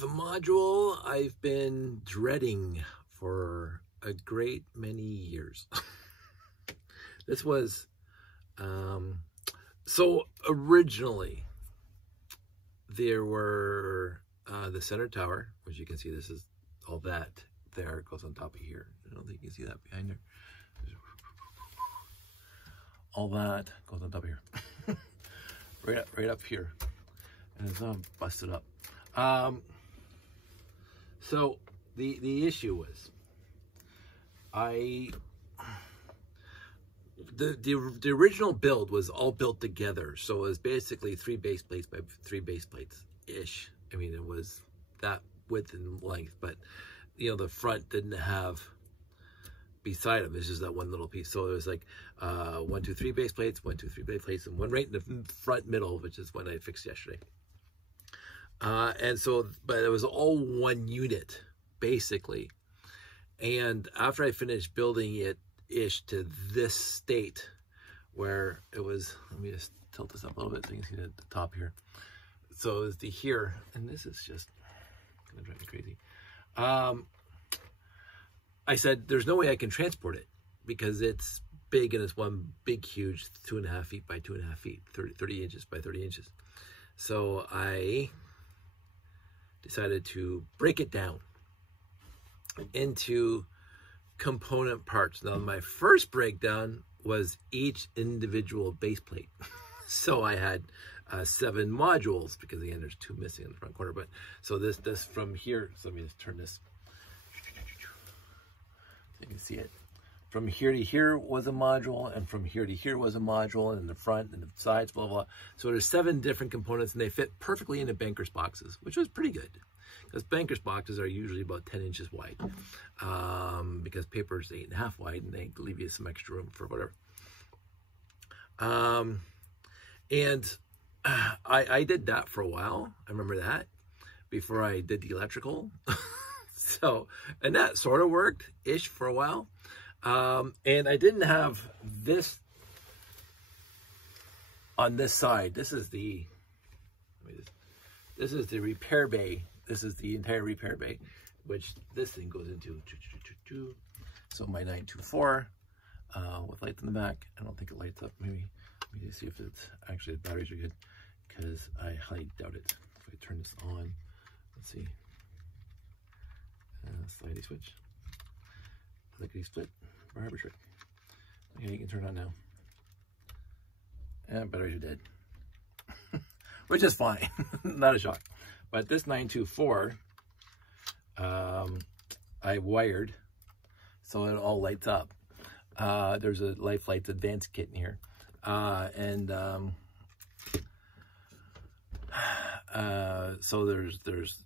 The module I've been dreading for a great many years. This was, so originally there were the center tower, which you can see, this is all that there goes on top of here. I don't think you can see that behind there. All that goes on top of here. right up here. And it's all busted up. So the issue was, the original build was all built together, so it was basically 3 base plates by 3 base plates ish. I mean, it was that width and length, but you know, the front didn't have beside them, it's just that one little piece. So it was like 1, 2, 3 base plates, 1, 2, 3 base plates, and one right in the front middle, which is what I fixed yesterday. And so, but it was all one unit basically. And after I finished building it ish to this state where it was, let me just tilt this up a little bit so you can see the top here. So it's the here, and this is just gonna drive me crazy. I said there's no way I can transport it because it's big, and it's one big huge 2.5 feet by 2.5 feet, 30 inches by 30 inches. So I decided to break it down into component parts. Now, my first breakdown was each individual base plate. So I had 7 modules, because again, there's 2 missing in the front corner. But so this from here, so let me just turn this so you can see it. From here to here was a module, and from here to here was a module, and in the front and the sides, blah, blah. So there's 7 different components, and they fit perfectly into banker's boxes, which was pretty good, because banker's boxes are usually about 10 inches wide, because paper is 8.5 wide, and they leave you some extra room for whatever. And I did that for a while. I remember that before I did the electrical. So, and that sort of worked-ish for a while. And I didn't have this on this side. This is the repair bay. This is the entire repair bay, which this thing goes into. So my 924 with lights in the back. I don't think it lights up. Maybe let me just see if it's actually the batteries are good, because I highly doubt it. If I turn this on, let's see. Slidey switch. Lickety split. Barber trick. Okay, you can turn it on now. And batteries are dead. Which is fine. Not a shock. But this 924, I wired so it all lights up. There's a Life Lights Advanced kit in here. So there's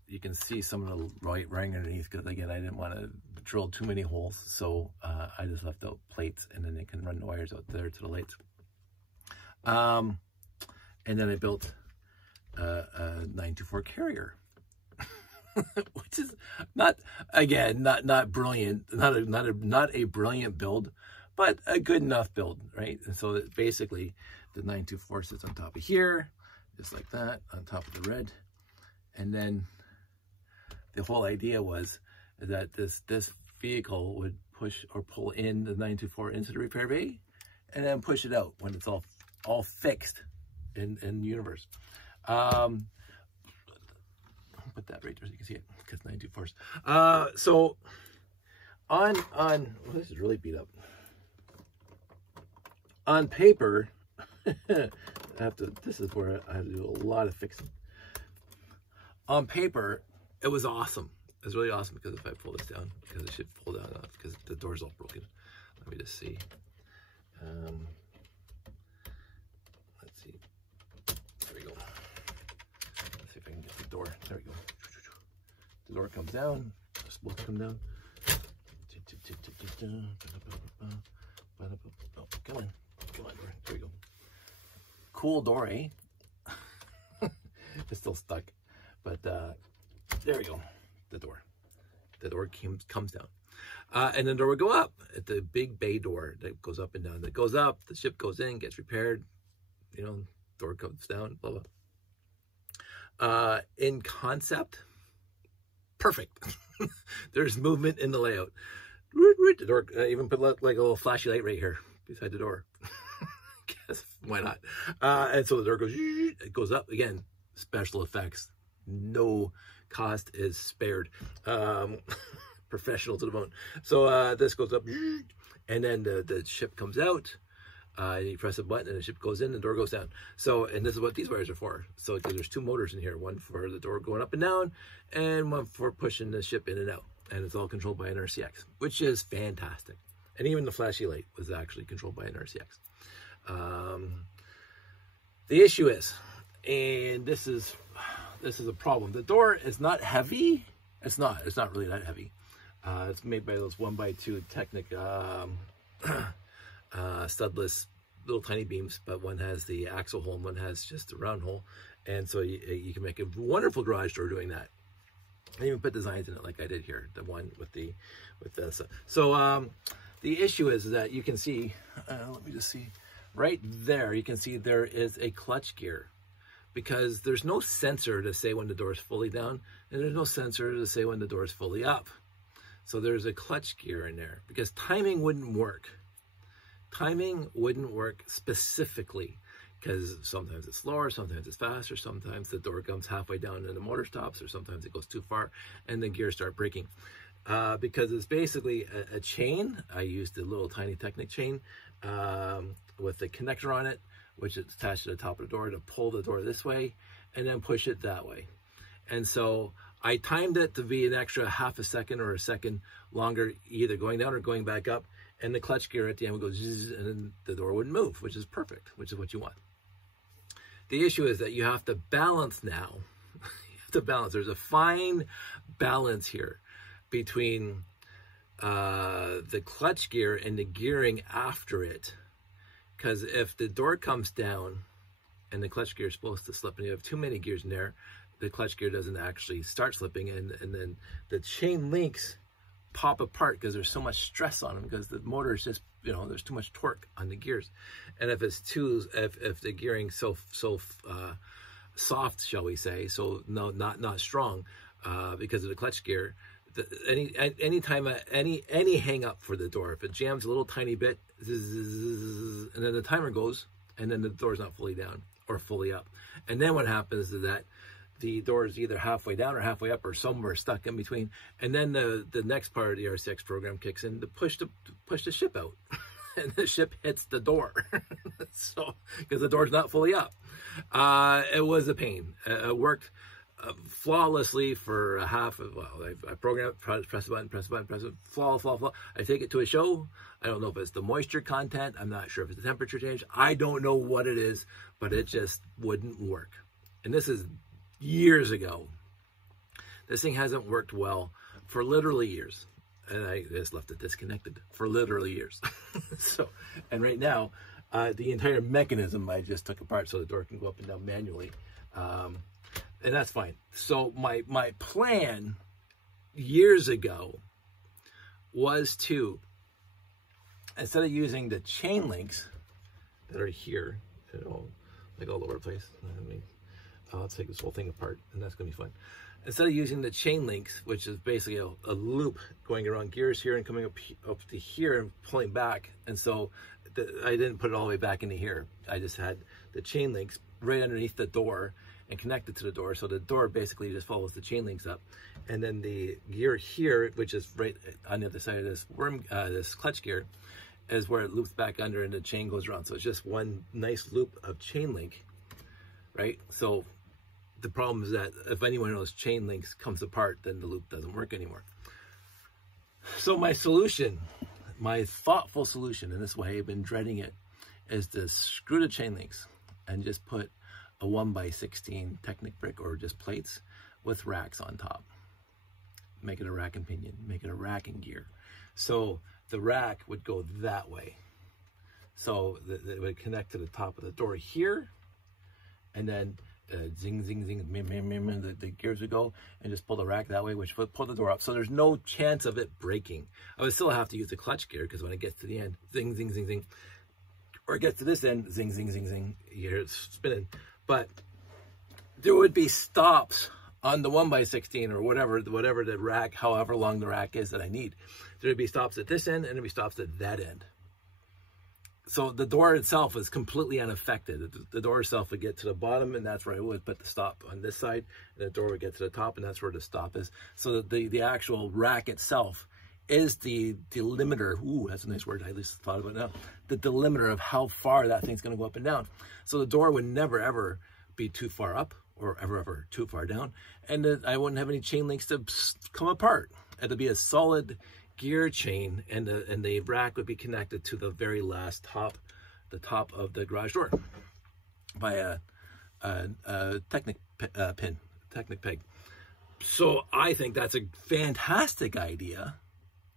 you can see some of the wiring underneath, because again, I didn't want to drill too many holes, so I just left out plates, and then they can run the wires out there to the lights. And then I built a 924 carrier, which is not brilliant, not a brilliant build, but a good enough build, right? And so that basically the 924 sits on top of here, just like that, on top of the red. And then the whole idea was that this vehicle would push or pull in the 924 into the repair bay, and then push it out when it's all fixed in the universe. I'll put that right there so you can see it, because 924s. So on well, this is really beat up. On paper, this is where I have to do a lot of fixing. On paper, it was awesome. It was really awesome, because if I pull this down, because it should pull down enough, because the door's all broken. Let me just see. Let's see. There we go. Let's see if I can get the door. There we go. The door comes down. It's supposed to come down. Oh, come on. Come on, door. There we go. Cool door, eh? It's still stuck. But there we go. The door comes down, and the door would go up at the big bay door that goes up and down. That goes up, the ship goes in, gets repaired, you know, door comes down, blah blah. In concept, perfect. There's movement in the layout. The door, I even put like a little flashy light right here beside the door. Guess why not? And so the door goes, it goes up again. Special effects, no cost is spared. Professional to the bone. So this goes up, and then the ship comes out. You press a button and the ship goes in, and the door goes down. So, and this is what these wires are for. So there's two motors in here, one for the door going up and down, and one for pushing the ship in and out. And it's all controlled by an RCX, which is fantastic. And even the flashy light was actually controlled by an RCX. The issue is, and this is a problem. The door is not heavy. It's not really that heavy. It's made by those 1x2 Technic studless little tiny beams, but one has the axle hole and one has just a round hole. And so you can make a wonderful garage door doing that. I even put designs in it like I did here, the one with this. So the issue is that you can see, let me just see, right there, you can see there is a clutch gear, because there's no sensor to say when the door is fully down, and there's no sensor to say when the door is fully up. So there's a clutch gear in there, because timing wouldn't work. Timing wouldn't work specifically, because sometimes it's slower, sometimes it's faster, sometimes the door comes halfway down and the motor stops, or sometimes it goes too far and the gears start breaking. Because it's basically a chain. I used a little tiny Technic chain with a connector on it, which is attached to the top of the door to pull the door this way and then push it that way. And so I timed it to be an extra half a second or a second longer, either going down or going back up. And the clutch gear at the end would go zzz, and then the door wouldn't move, which is perfect, which is what you want. The issue is that you have to balance now. You have to balance. There's a fine balance here between the clutch gear and the gearing after it. Because if the door comes down and the clutch gear is supposed to slip and you have too many gears in there, the clutch gear doesn't actually start slipping, and then the chain links pop apart because there's so much stress on them, because the motor is just, you know, there's too much torque on the gears. And if it's if the gearing's so soft, shall we say, so no, not strong, because of the clutch gear, anytime any hang up for the door, if it jams a little tiny bit, zzz, and then the timer goes, and then the door's not fully down or fully up. And then what happens is that the door is either halfway down or halfway up or somewhere stuck in between. And then the next part of the RCX program kicks in to push the ship out. And the ship hits the door. So, because the door's not fully up. It was a pain. It worked flawlessly for a half of, well, I programmed it, press a button, flaw. I take it to a show. I don't know if it's the moisture content. I'm not sure if it's the temperature change. I don't know what it is, but it just wouldn't work. And this is years ago. This thing hasn't worked well for literally years. And I just left it disconnected for literally years. So, and right now, the entire mechanism I just took apart so the door can go up and down manually. And that's fine. So my plan years ago was to, instead of using the chain links that are here, you know, like all over the place, I'll take this whole thing apart, and that's going to be fun. Instead of using the chain links, which is basically a loop going around gears here and coming up to here and pulling back, and so I didn't put it all the way back into here. I just had the chain links right underneath the door and connected to the door, so the door basically just follows the chain links up, and then the gear here, which is right on the other side of this this clutch gear, is where it loops back under and the chain goes around. So it's just one nice loop of chain link, right? So the problem is that if any one of those chain links comes apart, then the loop doesn't work anymore. So my solution, my thoughtful solution, and this is why I've been dreading it, is to screw the chain links and just put a 1x16 Technic brick or just plates with racks on top. Make it a rack and pinion, make it a rack and gear. So the rack would go that way. So it would connect to the top of the door here, and then zing, zing, zing, the gears would go and just pull the rack that way, which would pull the door up. So there's no chance of it breaking. I would still have to use the clutch gear, because when it gets to the end, zing, zing, zing, zing, or it gets to this end, zing, zing, zing, zing, you hear it spinning. But there would be stops on the 1x16 or whatever the rack, however long the rack is that I need. There'd be stops at this end and there'd be stops at that end. So the door itself is completely unaffected. The door itself would get to the bottom, and that's where I would put the stop on this side. And the door would get to the top, and that's where the stop is. So the actual rack itself is the delimiter. Ooh, that's a nice word. I at least thought about it now. The delimiter of how far that thing's going to go up and down. So the door would never, ever be too far up or ever too far down. And I wouldn't have any chain links to come apart. It'd be a solid gear chain, and the rack would be connected to the very last top of the garage door by a Technic peg. So I think that's a fantastic idea.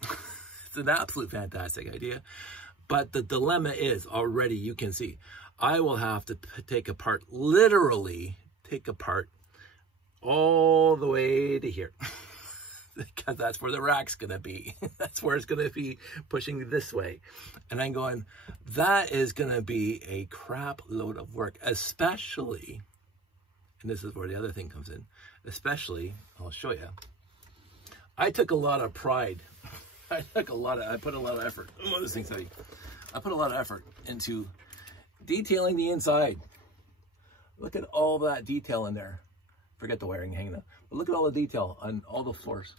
It's an absolute fantastic idea. But the dilemma is, already you can see, I will have to take apart, literally take apart all the way to here. Because that's where the rack's going to be. That's where it's going to be pushing this way. And I'm going, that is going to be a crap load of work, especially, and this is where the other thing comes in, especially, I'll show you. I took a lot of pride. I put a lot of effort. What does this thing tell you? I put a lot of effort into detailing the inside. Look at all that detail in there. Forget the wiring hanging up. But look at all the detail on all the floors.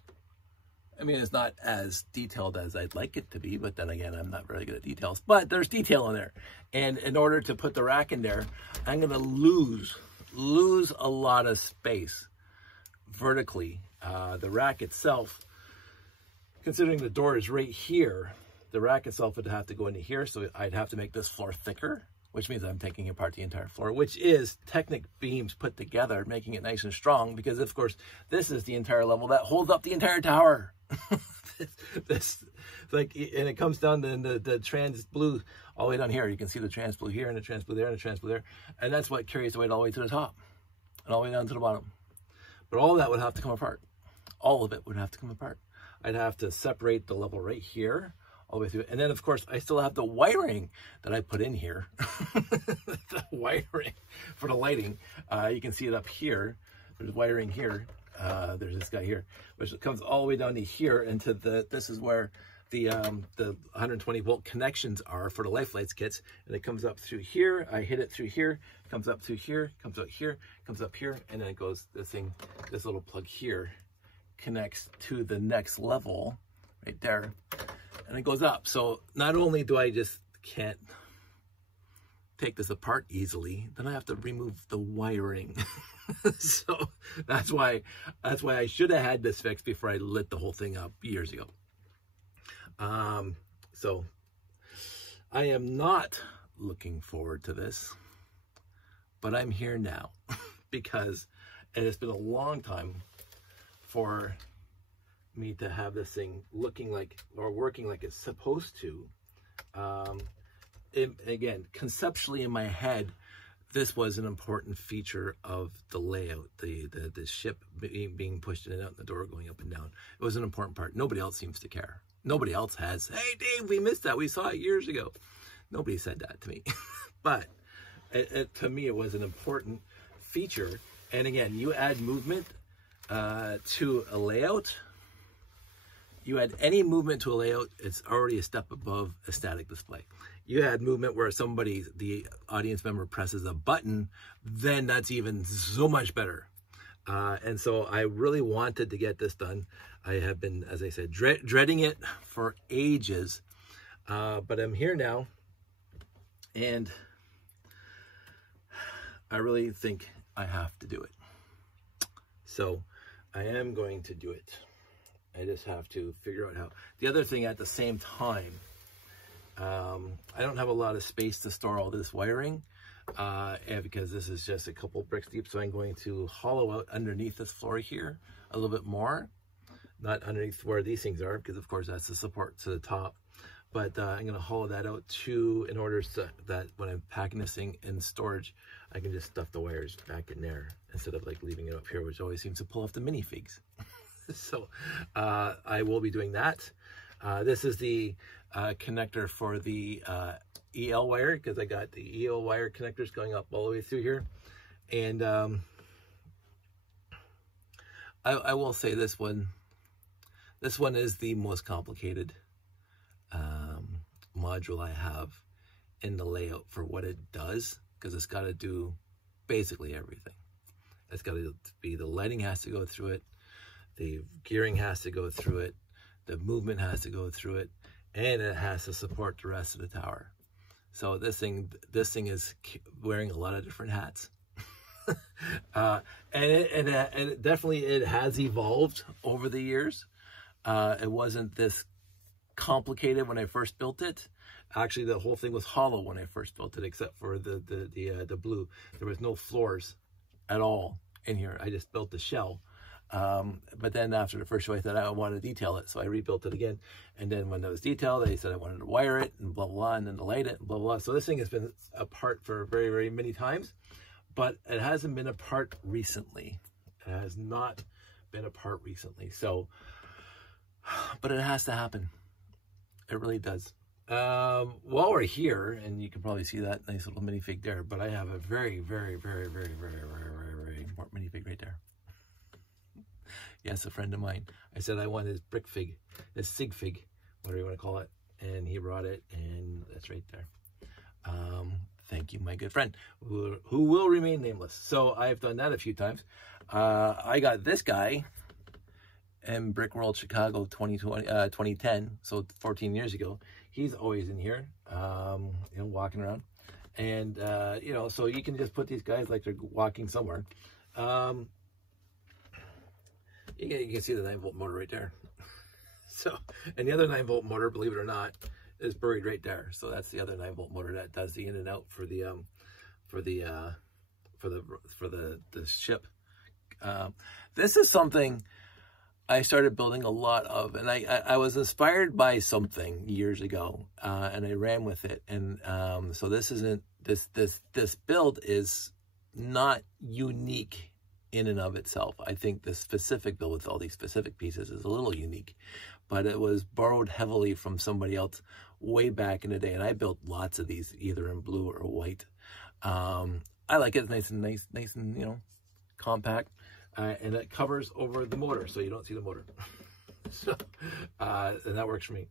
I mean, it's not as detailed as I'd like it to be, but then again, I'm not very good at details. But there's detail in there. And in order to put the rack in there, I'm going to lose a lot of space vertically. The rack itself, considering the door is right here, the rack itself would have to go into here. So I'd have to make this floor thicker, which means I'm taking apart the entire floor, which is Technic beams put together, making it nice and strong, because of course, this is the entire level that holds up the entire tower. this like, and it comes down to the trans blue all the way down here. You can see the trans blue here and the trans blue there and the trans blue there. And that's what carries the weight all the way to the top and all the way down to the bottom. But all that would have to come apart. All of it would have to come apart. I'd have to separate the level right here all the way through. And then, of course, I still have the wiring that I put in here. The wiring for the lighting. You can see it up here. There's wiring here. There's this guy here, which comes all the way down to here into this is where the 120 volt connections are for the life lights kits. And it comes up through here. I hit it through here, comes up through here, comes out here, comes up here. And then it goes, this little plug here connects to the next level right there. And it goes up. So not only do I just can't take this apart easily, then I have to remove the wiring. So that's why I should have had this fixed before I lit the whole thing up years ago. So I am not looking forward to this, but I'm here now because it's been a long time for me to have this thing looking like or working like it's supposed to. Again, conceptually in my head, this was an important feature of the layout, the ship being pushed in and out and the door going up and down. It was an important part. Nobody else seems to care. Nobody else has, hey Dave, we missed that. We saw it years ago. Nobody said that to me. But to me, it was an important feature. And again, you add movement to a layout. You add any movement to a layout, it's already a step above a static display. You add movement where the audience member presses a button, then that's even so much better. And so I really wanted to get this done. I have been, as I said, dreading it for ages, but I'm here now, and I really think I have to do it. So I am going to do it. I just have to figure out how. The other thing at the same time, I don't have a lot of space to store all this wiring because this is just a couple bricks deep. So I'm going to hollow out underneath this floor here a little bit more. Not underneath where these things are, because of course that's the support to the top. But I'm going to hollow that out too, in order so that when I'm packing this thing in storage, I can just stuff the wires back in there instead of like leaving it up here, which always seems to pull off the minifigs. So I will be doing that. This is the connector for the EL wire, because I got the EL wire connectors going up all the way through here. And I will say this one is the most complicated module I have in the layout for what it does, because it's got to do basically everything. It's got to be, the lighting has to go through it, the gearing has to go through it, the movement has to go through it, and it has to support the rest of the tower. So this thing is wearing a lot of different hats. And it definitely, it has evolved over the years. It wasn't this complicated when I first built it. Actually, the whole thing was hollow when I first built it, except for the blue. There was no floors at all in here. I just built the shell. But then after the first show, I thought I wanted to detail it, so I rebuilt it again. And then when it was detailed, I said I wanted to wire it and blah blah blah, and then to light it and blah blah. So this thing has been apart for very, very many times, but it hasn't been apart recently. It has not been apart recently. So, but it has to happen. It really does. While we're here, and you can probably see that nice little minifig there, but I have a very, very, very, very, very, very, very, very important minifig right there. Yes, a friend of mine. I said I want his brick fig, his sig fig, whatever you want to call it, and he brought it, and that's right there. Thank you, my good friend, who will remain nameless. So I've done that a few times. I got this guy in Brick World Chicago 2010, so 14 years ago. He's always in here, you know, walking around. And, you know, so you can just put these guys like they're walking somewhere. You can see the 9-volt motor right there. So, and the other 9-volt motor, believe it or not, is buried right there. So that's the other 9-volt motor that does the in and out for the ship. This is something I started building a lot of, and I was inspired by something years ago, and I ran with it. And so this isn't this build is not unique in and of itself. I think the specific build with all these specific pieces is a little unique, but it was borrowed heavily from somebody else way back in the day, and I built lots of these either in blue or white. I like it nice and you know, compact. And it covers over the motor, so you don't see the motor. So, and that works for me.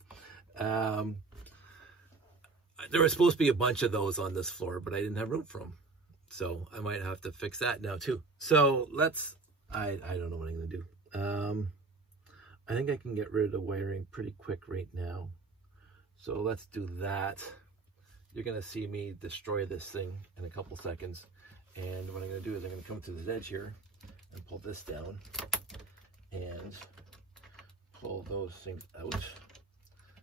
There was supposed to be a bunch of those on this floor, but I didn't have room for them. So I might have to fix that now too. So I don't know what I'm gonna do. I think I can get rid of the wiring pretty quick right now. So let's do that. You're gonna see me destroy this thing in a couple seconds. And what I'm gonna do is I'm gonna come to this edge here and pull this down and pull those things out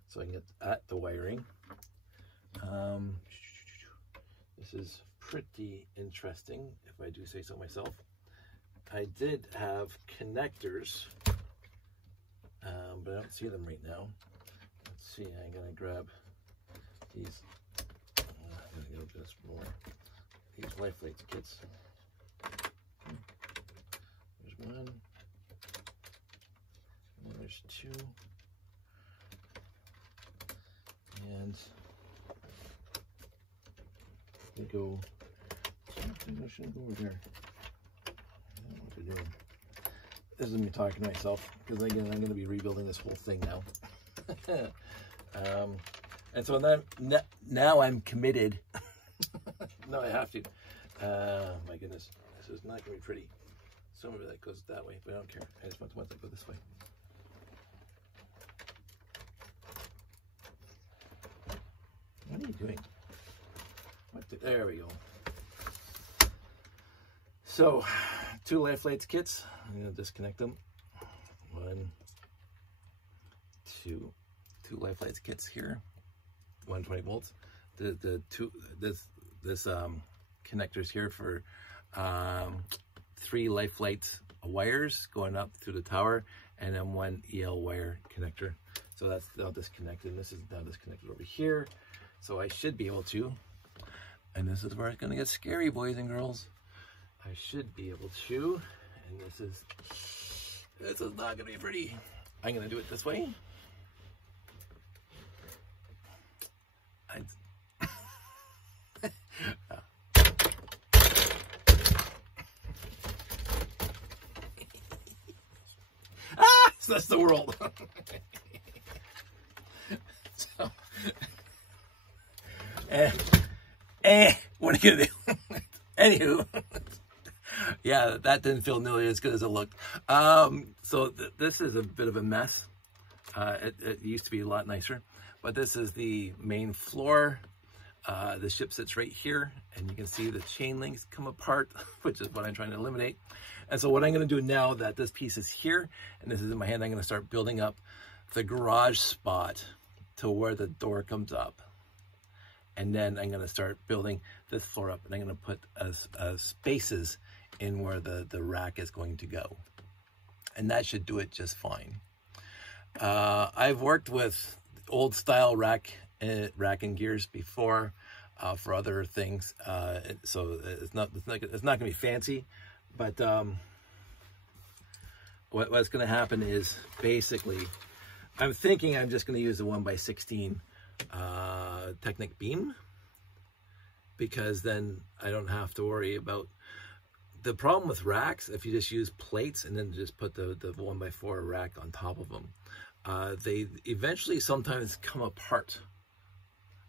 so I can get at the wiring. This is pretty interesting, if I do say so myself. I did have connectors, but I don't see them right now. Let's see, I'm gonna grab these. I'm gonna go just more. These life lights kits. There's one. And there's two. And we go. I shouldn't go over there. I don't know what they're doing. This is me talking to myself, because again, I'm going to be rebuilding this whole thing now. And so now I'm committed. No, I have to. My goodness, this is not going to be pretty. Some of that goes that way, but I don't care. I just want the ones that go this way. What are you doing? There we go. So, two life lights kits. I'm going to disconnect them. One, two life lights kits here. 120 volts. This connectors here for 3 life light wires going up through the tower, and then 1 EL wire connector. So that's now disconnected, and this is now disconnected over here. So I should be able to, and this is where it's gonna get scary, boys and girls. I should be able to, and this is not gonna be pretty. I'm gonna do it this way. That's the world. So, what are you gonna do? Anywho, yeah, that didn't feel nearly as good as it looked. So this is a bit of a mess. It used to be a lot nicer, but this is the main floor. The ship sits right here, and you can see the chain links come apart, which is what I'm trying to eliminate. And so what I'm going to do now that this piece is here, and this is in my hand, I'm going to start building up the garage spot to where the door comes up. And then I'm going to start building this floor up, and I'm going to put spaces in where the rack is going to go. And that should do it just fine. I've worked with old style rack and gears before for other things, so it's not going to be fancy, but what's going to happen is basically I'm thinking I'm just going to use the 1x16 Technic beam, because then I don't have to worry about the problem with racks. If you just use plates and then just put the 1x4 rack on top of them, they eventually sometimes come apart,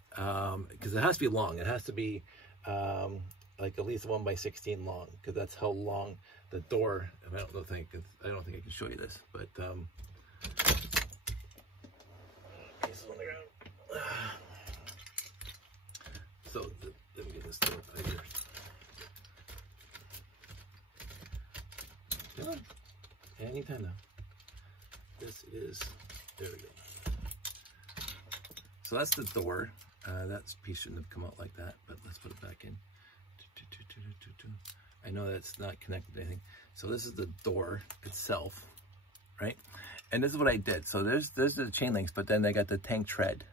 because it has to be long. It has to be like at least 1x16 long, because that's how long the door. I don't think I can show you this, but pieces on the ground. So let me get this door out of here. Come on, anytime now. This is, there we go. So that's the door. That piece shouldn't have come out like that, but let's put it back in. I know that's not connected to anything. So this is the door itself, right? And this is what I did. So there's the chain links, but then I got the tank tread,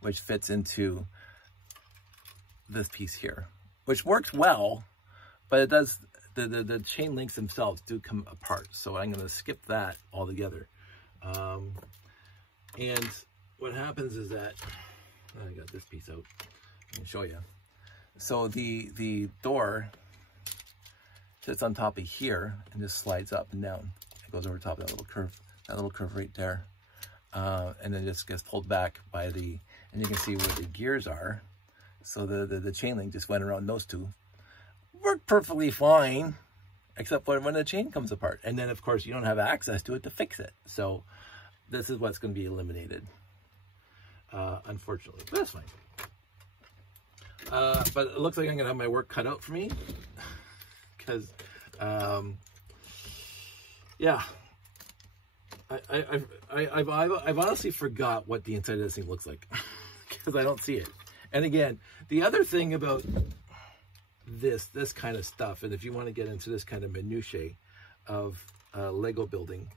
which fits into this piece here, which works well, but it does, the chain links themselves do come apart. So I'm going to skip that altogether. And what happens is that, I got this piece out, I'll show you. So the door sits on top of here and just slides up and down. It goes over top of that little curve right there. And then just gets pulled back by and you can see where the gears are. So the chain link just went around those two. Worked perfectly fine, except for when the chain comes apart. And then of course you don't have access to it to fix it. So this is what's going to be eliminated, unfortunately, but that's fine. But it looks like I'm going to have my work cut out for me, because, yeah, I've honestly forgot what the inside of this thing looks like, because I don't see it. And again, the other thing about this kind of stuff, and if you want to get into this kind of minutiae of Lego building,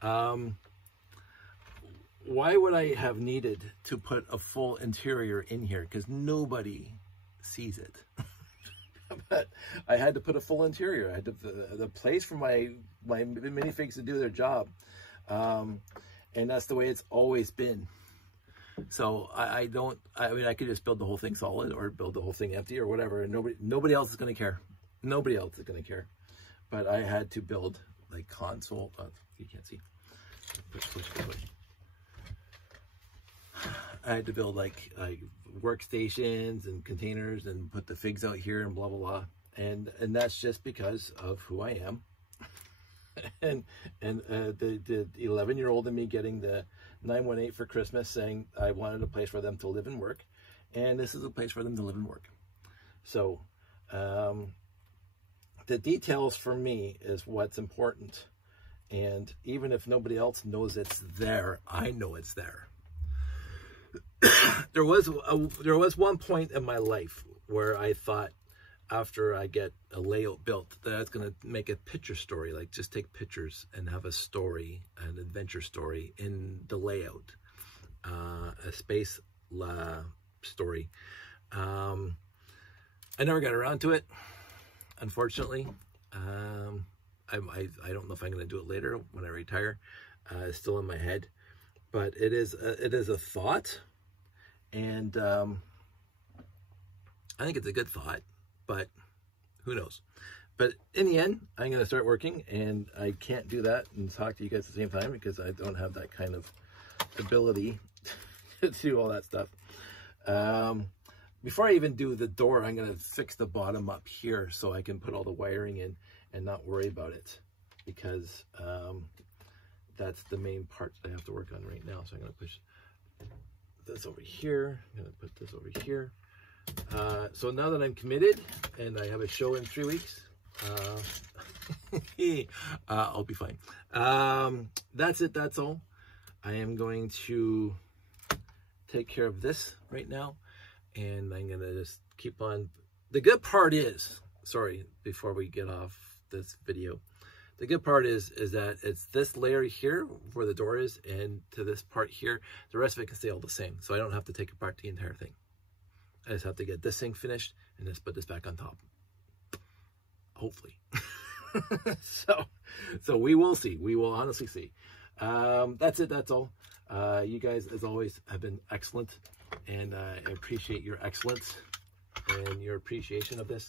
why would I have needed to put a full interior in here? Because nobody sees it. But I had to put a full interior. I had to, the place for my minifigs to do their job. And that's the way it's always been. So I mean, I could just build the whole thing solid or build the whole thing empty or whatever, and nobody else is going to care. Nobody else is going to care. But I had to build like console. You can't see. Push. I had to build like workstations and containers and put the figs out here and blah blah blah, and that's just because of who I am. and the 11-year-old in me getting the 918 for Christmas, saying I wanted a place for them to live and work, and this is a place for them to live and work. So the details for me is what's important, and even if nobody else knows it's there, I know it's there. There was one point in my life where I thought, after I get a layout built, that I was going to make a picture story, like just take pictures and have a story, an adventure story in the layout, a space story. I never got around to it, unfortunately. I don't know if I'm going to do it later when I retire. It's still in my head, but it is a thought. And I think it's a good thought, but who knows? But in the end, I'm going to start working, and I can't do that and talk to you guys at the same time because I don't have that kind of ability to do all that stuff. Before I even do the door, I'm going to fix the bottom up here so I can put all the wiring in and not worry about it, because that's the main part that I have to work on right now. So I'm going to push this over here. I'm going to put this over here. So now that I'm committed and I have a show in 3 weeks, I'll be fine. That's it. That's all. I am going to take care of this right now, and I'm going to just keep on. The good part is, sorry, before we get off this video, the good part is that it's this layer here where the door is, and to this part here, the rest of it can stay all the same. So I don't have to take apart the entire thing. I just have to get this thing finished and just put this back on top. Hopefully. So we will see. We will honestly see. That's it. That's all. You guys, as always, have been excellent, and I appreciate your excellence and your appreciation of this.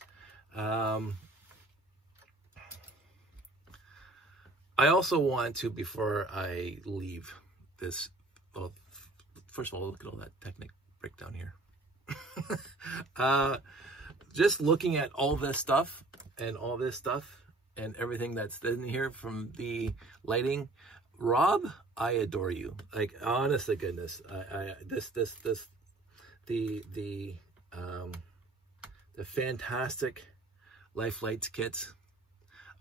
I also want to, before I leave this, well, first of all, look at all that Technic breakdown here. Just looking at all this stuff and all this stuff and everything that's in here from the lighting, Rob, I adore you. Like, honest to goodness, the fantastic Life Lights kits.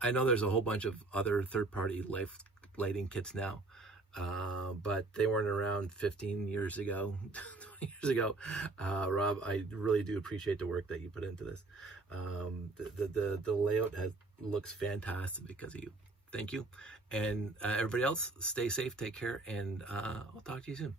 I know there's a whole bunch of other third-party lighting kits now, but they weren't around 15 years ago, 20 years ago. Rob, I really do appreciate the work that you put into this. The layout looks fantastic because of you. Thank you. And everybody else, stay safe, take care, and I'll talk to you soon.